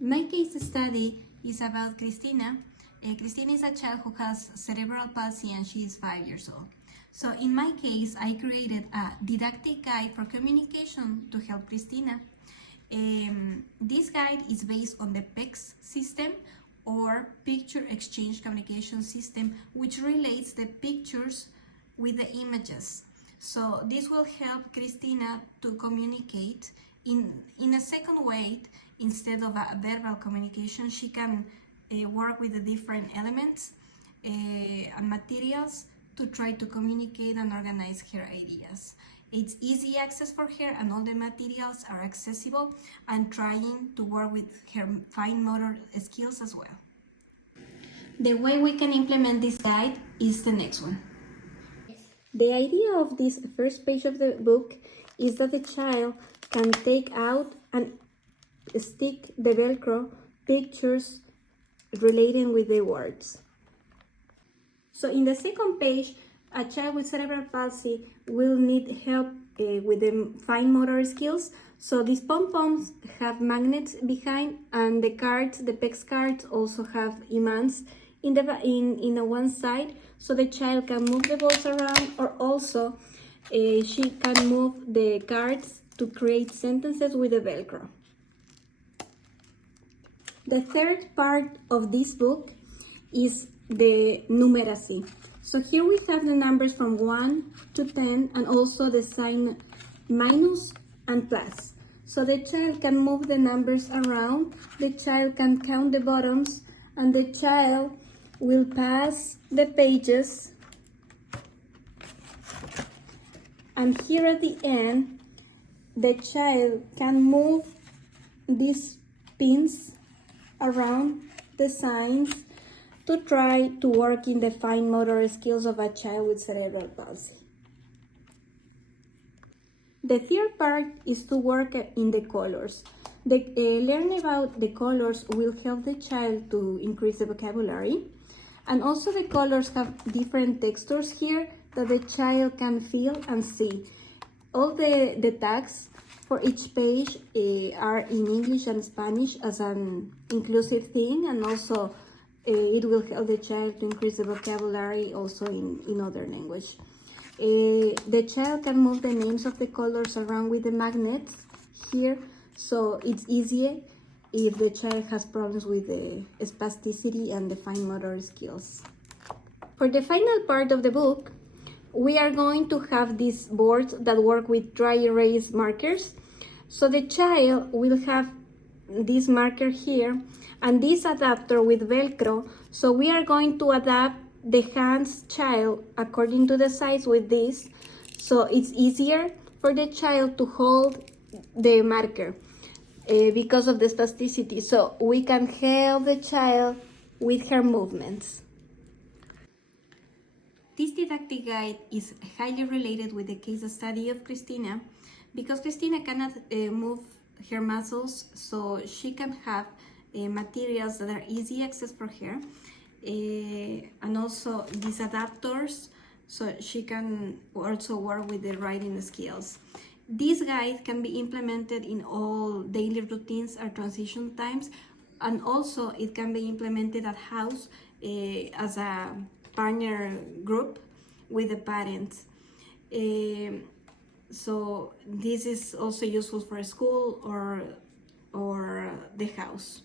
My case study is about Cristina. Cristina is a child who has cerebral palsy and she is 5 years old. So in my case, I created a didactic guide for communication to help Cristina. This guide is based on the PEX system, or Picture Exchange Communication System, which relates the pictures with the images. So this will help Cristina to communicate in a second way. Instead of a verbal communication, she can work with the different elements and materials to try to communicate and organize her ideas. It's easy access for her and all the materials are accessible, and trying to work with her fine motor skills as well. The way we can implement this guide is the next one. The idea of this first page of the book is that the child can take out and stick the Velcro pictures relating with the words. So in the second page, a child with cerebral palsy will need help with the fine motor skills. So these pom-poms have magnets behind, and the cards, the PEX cards, also have imams in one side, so the child can move the balls around, or also she can move the cards to create sentences with the Velcro. The third part of this book is the numeracy. So here we have the numbers from 1 to 10, and also the sign minus and plus. So the child can move the numbers around, the child can count the bottoms, and the child will pass the pages. And here at the end, the child can move these pins around the signs to try to work in the fine motor skills of a child with cerebral palsy. The third part is to work in the colors. Learning about the colors will help the child to increase the vocabulary. And also the colors have different textures here that the child can feel and see. All the tags for each page are in English and Spanish as an inclusive thing, and also it will help the child to increase the vocabulary also in other language. The child can move the names of the colors around with the magnets here, so it's easier if the child has problems with the spasticity and the fine motor skills. For the final part of the book, we are going to have these boards that work with dry erase markers. So the child will have this marker here and this adapter with Velcro. So we are going to adapt the hands child according to the size with this. So it's easier for the child to hold the marker because of the spasticity. So we can help the child with her movements. This didactic guide is highly related with the case study of Cristina, because Cristina cannot move her muscles, so she can have materials that are easy access for her, and also these adapters, so she can also work with the writing skills. This guide can be implemented in all daily routines or transition times, and also it can be implemented at house as a partner group with the parents. So this is also useful for school or the house.